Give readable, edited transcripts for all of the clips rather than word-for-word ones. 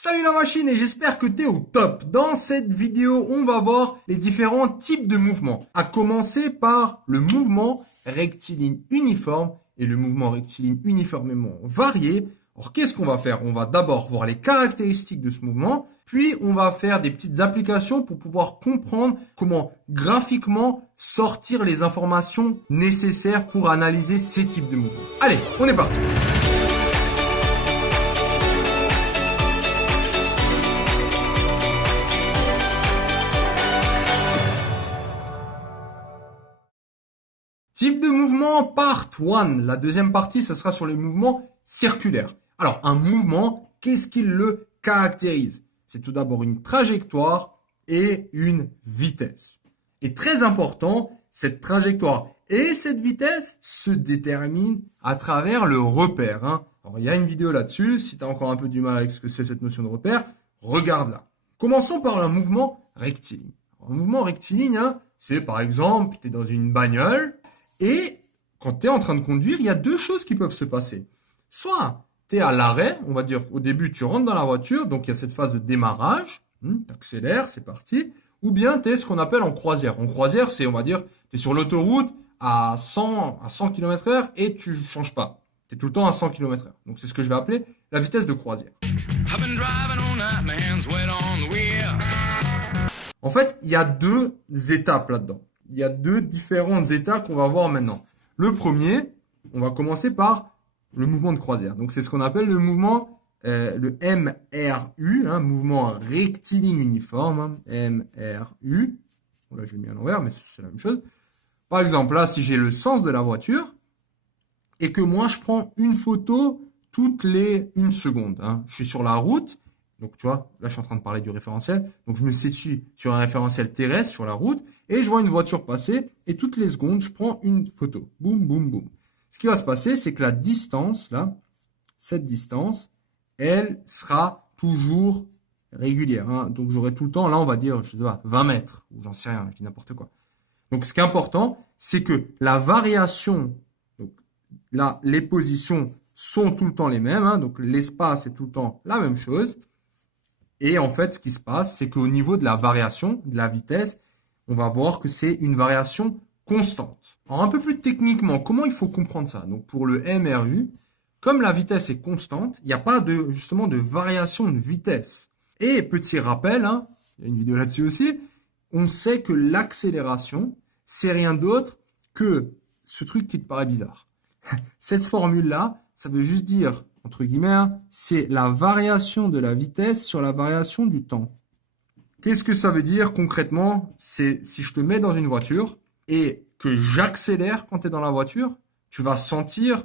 Salut la machine et j'espère que tu es au top. Dans cette vidéo, on va voir les différents types de mouvements. À commencer par le mouvement rectiligne uniforme et le mouvement rectiligne uniformément varié. Alors qu'est-ce qu'on va faire? On va d'abord voir les caractéristiques de ce mouvement, puis on va faire des petites applications pour pouvoir comprendre comment graphiquement sortir les informations nécessaires pour analyser ces types de mouvements. Allez, on est parti. Type de mouvement part 1. La deuxième partie, ce sera sur les mouvements circulaires. Alors, un mouvement, qu'est-ce qui le caractérise? C'est tout d'abord une trajectoire et une vitesse. Et très important, cette trajectoire et cette vitesse se déterminent à travers le repère. Alors, il y a une vidéo là-dessus. Si tu as encore un peu du mal avec ce que c'est cette notion de repère, regarde-la. Commençons par un mouvement rectiligne. Alors, un mouvement rectiligne, c'est par exemple, tu es dans une bagnole. Et quand tu es en train de conduire, il y a deux choses qui peuvent se passer. Soit tu es à l'arrêt, on va dire au début tu rentres dans la voiture, donc il y a cette phase de démarrage, tu accélères, c'est parti. Ou bien tu es ce qu'on appelle en croisière. En croisière, c'est on va dire, tu es sur l'autoroute à 100 km/h et tu ne changes pas. Tu es tout le temps à 100 km/h. Donc c'est ce que je vais appeler la vitesse de croisière. En fait, il y a deux étapes là-dedans. Il y a deux différents états qu'on va voir maintenant. Le premier, on va commencer par le mouvement de croisière. Donc, c'est ce qu'on appelle le mouvement, le MRU, mouvement rectiligne uniforme, MRU. Bon, là, je l'ai mis à l'envers, mais c'est la même chose. Par exemple, là, si j'ai le sens de la voiture et que moi, je prends une photo toutes les 1 seconde. Je suis sur la route. Donc, tu vois, là, je suis en train de parler du référentiel. Donc, je me situe sur un référentiel terrestre, sur la route, et je vois une voiture passer, et toutes les secondes, je prends une photo. Boum, boum, boum. Ce qui va se passer, c'est que la distance, là, cette distance, elle sera toujours régulière. Donc, j'aurai tout le temps, là, on va dire, je sais pas, 20 mètres, ou j'en sais rien, je dis n'importe quoi. Donc, ce qui est important, c'est que la variation, donc là, les positions sont tout le temps les mêmes. Donc, l'espace est tout le temps la même chose. Et en fait, ce qui se passe, c'est qu'au niveau de la variation, de la vitesse, on va voir que c'est une variation constante. Alors, un peu plus techniquement, comment il faut comprendre ça? Donc, pour le MRU, comme la vitesse est constante, il n'y a pas justement de variation de vitesse. Et petit rappel, il y a une vidéo là-dessus aussi, on sait que l'accélération, c'est rien d'autre que ce truc qui te paraît bizarre. Cette formule-là, ça veut juste dire, entre guillemets, c'est la variation de la vitesse sur la variation du temps. Qu'est-ce que ça veut dire concrètement? C'est si je te mets dans une voiture et que j'accélère quand tu es dans la voiture, tu vas sentir,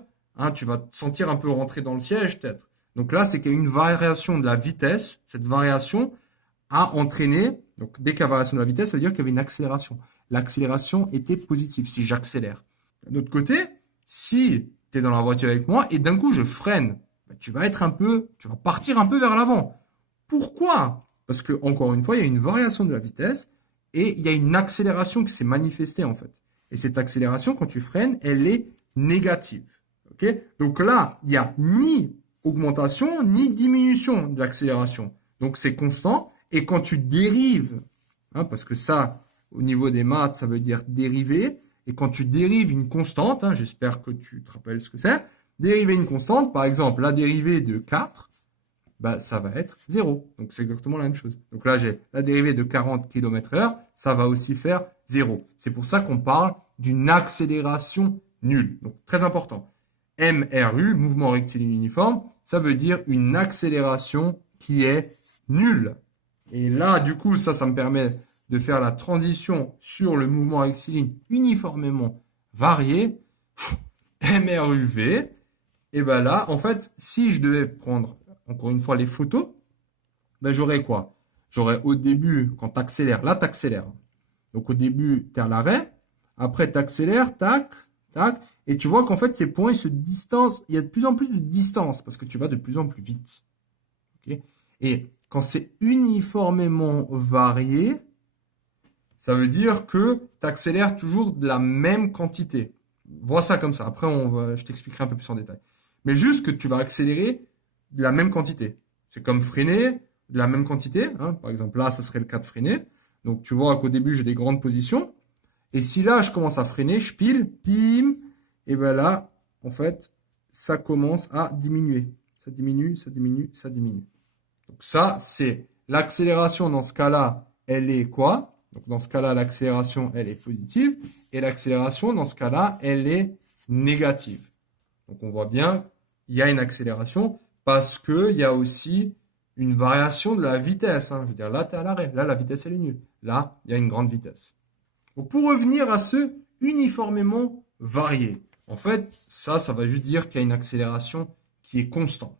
tu vas te sentir un peu rentrer dans le siège peut-être. Donc là, c'est qu'il y a une variation de la vitesse. Cette variation a entraîné, donc dès qu'il y a variation de la vitesse, ça veut dire qu'il y avait une accélération. L'accélération était positive si j'accélère. D'un autre côté, si tu es dans la voiture avec moi et d'un coup je freine, tu vas partir un peu vers l'avant. Pourquoi? Parce que, encore une fois, il y a une variation de la vitesse et il y a une accélération qui s'est manifestée en fait. Et cette accélération, quand tu freines, elle est négative. Okay? Donc là, il n'y a ni augmentation ni diminution de l'accélération. Donc c'est constant. Et quand tu dérives, parce que ça, au niveau des maths, ça veut dire dériver. Et quand tu dérives une constante, j'espère que tu te rappelles ce que c'est, dériver une constante, par exemple, la dérivée de 4, ça va être 0. Donc, c'est exactement la même chose. Donc là, j'ai la dérivée de 40 km/h, ça va aussi faire 0. C'est pour ça qu'on parle d'une accélération nulle. Donc, très important. MRU, mouvement rectiligne uniforme, ça veut dire une accélération qui est nulle. Et là, du coup, ça me permet de faire la transition sur le mouvement rectiligne uniformément varié, MRUV. Et là, en fait, si je devais prendre, encore une fois, les photos, j'aurais quoi? J'aurais au début, quand tu accélères, là, tu accélères. Donc, au début, tu es à l'arrêt. Après, tu accélères, tac, tac. Et tu vois qu'en fait, ces points, ils se distancent. Il y a de plus en plus de distance parce que tu vas de plus en plus vite. Okay? Et quand c'est uniformément varié, ça veut dire que tu accélères toujours de la même quantité. Vois ça comme ça. Après, je t'expliquerai un peu plus en détail. Mais juste que tu vas accélérer de la même quantité. C'est comme freiner de la même quantité, hein. Par exemple, là, ce serait le cas de freiner. Donc, tu vois qu'au début, j'ai des grandes positions. Et si là, je commence à freiner, je pile, pim, et ben là, en fait, ça commence à diminuer. Ça diminue, ça diminue, ça diminue. Donc ça, c'est l'accélération dans ce cas-là, elle est quoi? Donc dans ce cas-là, l'accélération, elle est positive. Et l'accélération, dans ce cas-là, elle est négative. Donc on voit bien, il y a une accélération parce qu'il y a aussi une variation de la vitesse, hein. Je veux dire, là, tu es à l'arrêt. Là, la vitesse, elle est nulle. Là, il y a une grande vitesse. Donc pour revenir à ce uniformément varié, en fait, ça va juste dire qu'il y a une accélération qui est constante.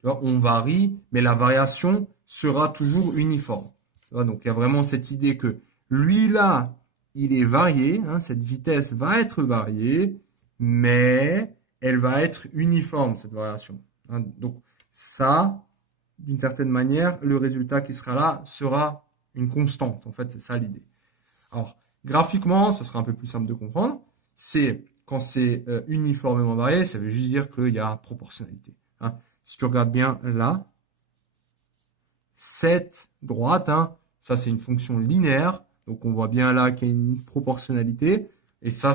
Tu vois, on varie, mais la variation sera toujours uniforme. Tu vois, donc il y a vraiment cette idée que lui là, il est varié, hein, cette vitesse va être variée, mais elle va être uniforme, cette variation. Hein. Donc ça, d'une certaine manière, le résultat qui sera là sera une constante. En fait, c'est ça l'idée. Alors, graphiquement, ce sera un peu plus simple de comprendre. C'est quand c'est uniformément varié, ça veut juste dire qu'il y a proportionnalité. Hein. Si tu regardes bien là, cette droite, hein, ça c'est une fonction linéaire. Donc on voit bien là qu'il y a une proportionnalité. Et ça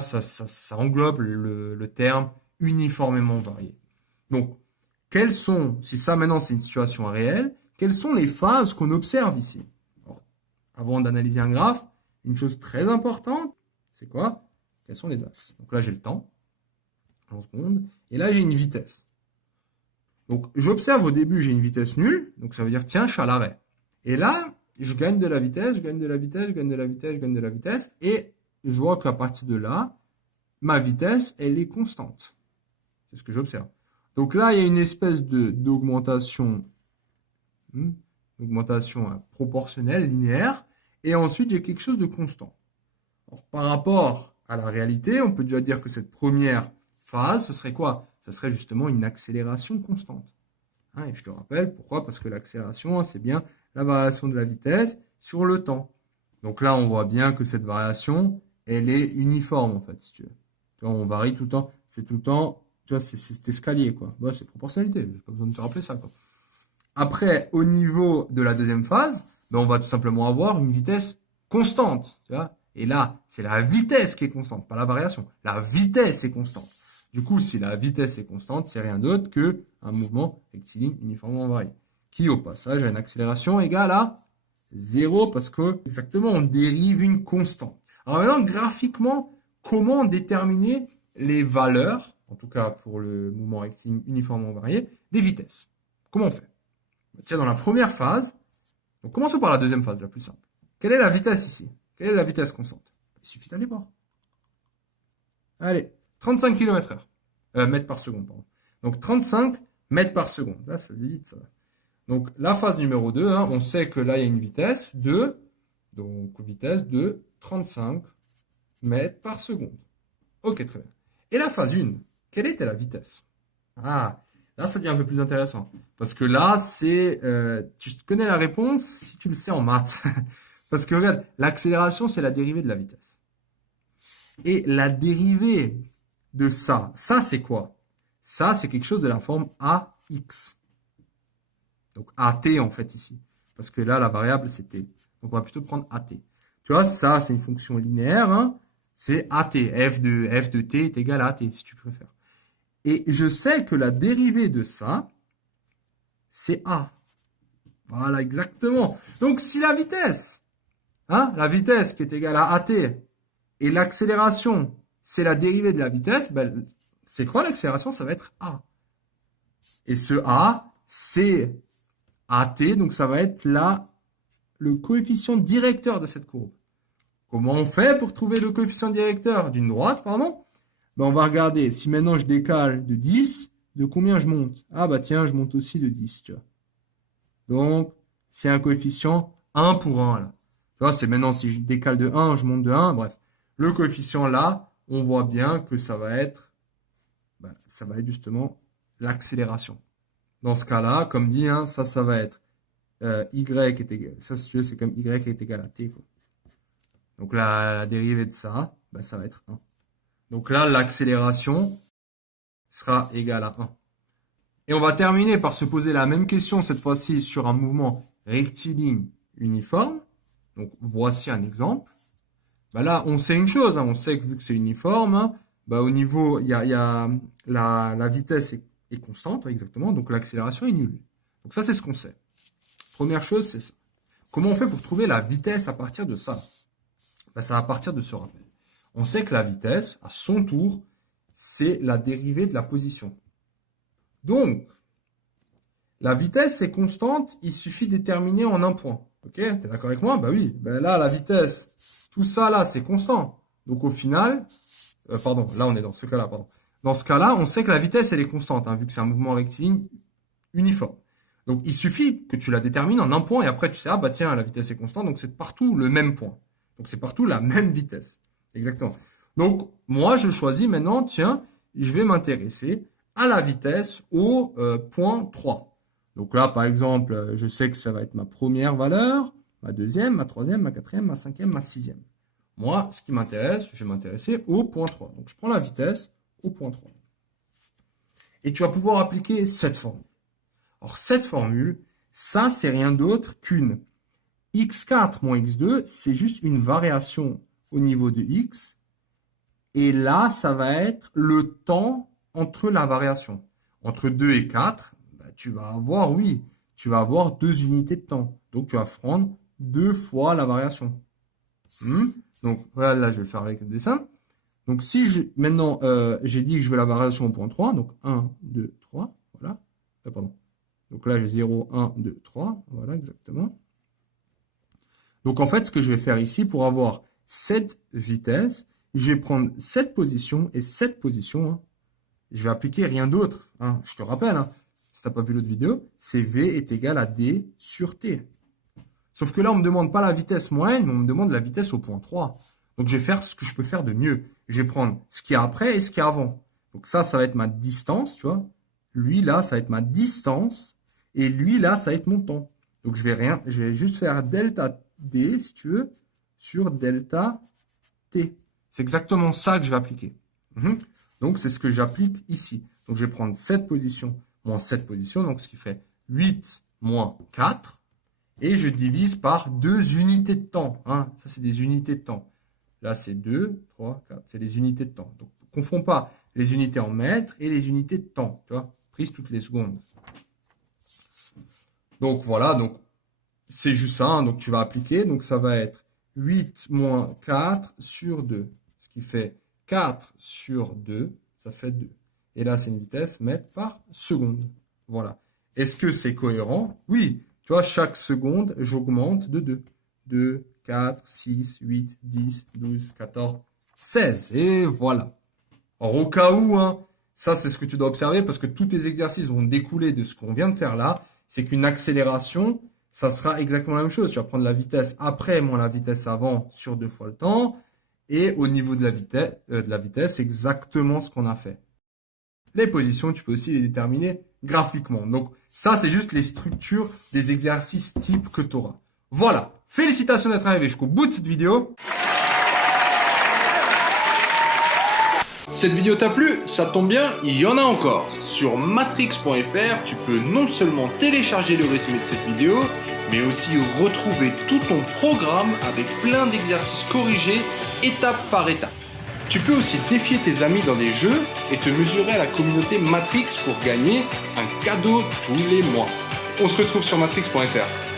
englobe le terme uniformément varié. Donc, quelles sont, si ça maintenant c'est une situation réelle, quelles sont les phases qu'on observe ici? Alors, avant d'analyser un graphe, une chose très importante, c'est quoi? Quels sont les axes? Donc là j'ai le temps, en secondes, et là j'ai une vitesse. Donc, j'observe au début, j'ai une vitesse nulle. Donc, ça veut dire, tiens, je suis à l'arrêt. Et là, je gagne de la vitesse, je gagne de la vitesse, je gagne de la vitesse, je gagne de la vitesse. Et je vois qu'à partir de là, ma vitesse, elle est constante. C'est ce que j'observe. Donc là, il y a une espèce d'augmentation, augmentation proportionnelle, linéaire. Et ensuite, j'ai quelque chose de constant. Alors, par rapport à la réalité, on peut déjà dire que cette première phase, ce serait quoi? Ce serait justement une accélération constante. Hein, et je te rappelle, pourquoi? Parce que l'accélération, c'est bien la variation de la vitesse sur le temps. Donc là, on voit bien que cette variation, elle est uniforme, en fait, si tu veux. Tu vois, on varie tout le temps. C'est tout le temps, tu vois, c'est cet escalier, quoi. Bah, c'est proportionnalité, j'ai pas besoin de te rappeler ça, quoi. Après, au niveau de la deuxième phase, ben, on va tout simplement avoir une vitesse constante, tu vois. Et là, c'est la vitesse qui est constante, pas la variation. La vitesse est constante. Du coup, si la vitesse est constante, c'est rien d'autre que un mouvement rectiligne uniformément varié, qui au passage a une accélération égale à 0 parce que exactement on dérive une constante. Alors maintenant, graphiquement, comment déterminer les valeurs, en tout cas pour le mouvement rectiligne uniformément varié, des vitesses? Comment on fait? Tiens, dans la première phase, donc commençons par la deuxième phase, la plus simple. Quelle est la vitesse ici? Quelle est la vitesse constante? Il suffit d'aller voir. Allez, 35 km/h. Mètres par seconde, pardon. Donc 35 mètres par seconde. Là, ça vite, ça va. Donc la phase numéro 2, hein, on sait que là, il y a une vitesse de 35 mètres par seconde. Ok, très bien. Et la phase 1, quelle était la vitesse? Ah, là, ça devient un peu plus intéressant. Parce que là, tu connais la réponse si tu le sais en maths. Parce que regarde, l'accélération, c'est la dérivée de la vitesse. Et la dérivée de ça c'est quoi? Ça, c'est quelque chose de la forme AX. Donc AT en fait ici. Parce que là, la variable, c'est T. Donc on va plutôt prendre AT. Tu vois, ça, c'est une fonction linéaire. Hein. C'est AT. F de T est égal à AT, si tu préfères. Et je sais que la dérivée de ça, c'est A. Voilà, exactement. Donc si la vitesse qui est égale à AT, et l'accélération, c'est la dérivée de la vitesse, ben, c'est quoi l'accélération? Ça va être A. Et ce A, c'est AT, donc ça va être là le coefficient directeur de cette courbe. Comment on fait pour trouver le coefficient directeur d'une droite, pardon? Ben, on va regarder, si maintenant je décale de 10, de combien je monte? Ah bah tiens, je monte aussi de 10, tu vois. Donc, c'est un coefficient 1 pour 1, là. Tu vois, c'est maintenant, si je décale de 1, je monte de 1, bref. Le coefficient là, on voit bien que ça va être justement l'accélération. Dans ce cas-là, comme dit, hein, ça va être y est égal, ça si tu veux, c'est comme y est égal à t, quoi. Donc la dérivée de ça, ben, ça va être 1. Donc là, l'accélération sera égale à 1. Et on va terminer par se poser la même question, cette fois-ci sur un mouvement rectiligne uniforme. Donc, voici un exemple. Bah là, on sait une chose, hein, on sait que vu que c'est uniforme, hein, bah au niveau, il y a la vitesse est constante, exactement, donc l'accélération est nulle. Donc ça, c'est ce qu'on sait. Première chose, c'est ça. Comment on fait pour trouver la vitesse à partir de ça? Bah, ça va partir de ce rappel. On sait que la vitesse, à son tour, c'est la dérivée de la position. Donc, la vitesse est constante, il suffit de déterminer en un point. Ok, t'es d'accord avec moi? Bah oui, bah là, la vitesse, tout ça là, c'est constant. Donc au final, pardon, là on est dans ce cas-là, pardon. Dans ce cas-là, on sait que la vitesse, elle est constante, hein, vu que c'est un mouvement rectiligne uniforme. Donc il suffit que tu la détermines en un point et après tu sais, ah bah tiens, la vitesse est constante, donc c'est partout le même point. Donc c'est partout la même vitesse. Exactement. Donc moi, je choisis maintenant, tiens, je vais m'intéresser à la vitesse au point 3. Donc là, par exemple, je sais que ça va être ma première valeur, ma deuxième, ma troisième, ma quatrième, ma cinquième, ma sixième. Moi, ce qui m'intéresse, je vais m'intéresser au point 3. Donc je prends la vitesse au point 3. Et tu vas pouvoir appliquer cette formule. Alors cette formule, ça, c'est rien d'autre qu'une x4 moins x2, c'est juste une variation au niveau de x. Et là, ça va être le temps entre la variation. Entre 2 et 4, bah, tu vas avoir, oui, tu vas avoir 2 unités de temps. Donc, tu vas prendre 2 fois la variation. Donc, voilà, là, je vais faire avec le dessin. Donc, si maintenant, j'ai dit que je veux la variation au point 3, donc 1, 2, 3, voilà. Pardon. Donc là, j'ai 0, 1, 2, 3, voilà, exactement. Donc, en fait, ce que je vais faire ici, pour avoir cette vitesse, je vais prendre cette position et cette position. Hein, je vais appliquer rien d'autre. Hein, je te rappelle, hein, si tu n'as pas vu l'autre vidéo, c'est V est égal à D sur T. Sauf que là, on ne me demande pas la vitesse moyenne, mais on me demande la vitesse au point 3. Donc, je vais faire ce que je peux faire de mieux. Je vais prendre ce qu'il y a après et ce qu'il y a avant. Donc ça va être ma distance, tu vois. Lui, là, ça va être ma distance. Et lui, là, ça va être mon temps. Donc, je vais juste faire delta D, si tu veux, sur delta T. C'est exactement ça que je vais appliquer. Donc, c'est ce que j'applique ici. Donc, je vais prendre cette position moins cette position, donc ce qui fait 8 moins 4. Et je divise par 2 unités de temps. Hein. Ça, c'est des unités de temps. Là, c'est 2, 3, 4. C'est les unités de temps. Donc, ne confonds pas les unités en mètres et les unités de temps. Tu vois, prises toutes les secondes. Donc, voilà. Donc, c'est juste ça. Hein. Donc, tu vas appliquer. Donc, ça va être 8 moins 4 sur 2. Ce qui fait 4 sur 2. Ça fait 2. Et là, c'est une vitesse mètre par seconde. Voilà. Est-ce que c'est cohérent? Oui. Tu vois, chaque seconde, j'augmente de 2. 2, 4, 6, 8, 10, 12, 14, 16. Et voilà. Alors, au cas où, hein, ça, c'est ce que tu dois observer parce que tous tes exercices vont découler de ce qu'on vient de faire là. C'est qu'une accélération, ça sera exactement la même chose. Tu vas prendre la vitesse après moins la vitesse avant sur 2 fois le temps. Et au niveau de la vitesse, c'est exactement ce qu'on a fait. Les positions, tu peux aussi les déterminer graphiquement. Donc, ça, c'est juste les structures des exercices types que tu auras. Voilà. Félicitations d'être arrivé jusqu'au bout de cette vidéo. Cette vidéo t'a plu? Ça tombe bien, il y en a encore. Sur matrix.fr, tu peux non seulement télécharger le résumé de cette vidéo, mais aussi retrouver tout ton programme avec plein d'exercices corrigés étape par étape. Tu peux aussi défier tes amis dans des jeux et te mesurer à la communauté Matrix pour gagner un cadeau tous les mois. On se retrouve sur matrix.fr.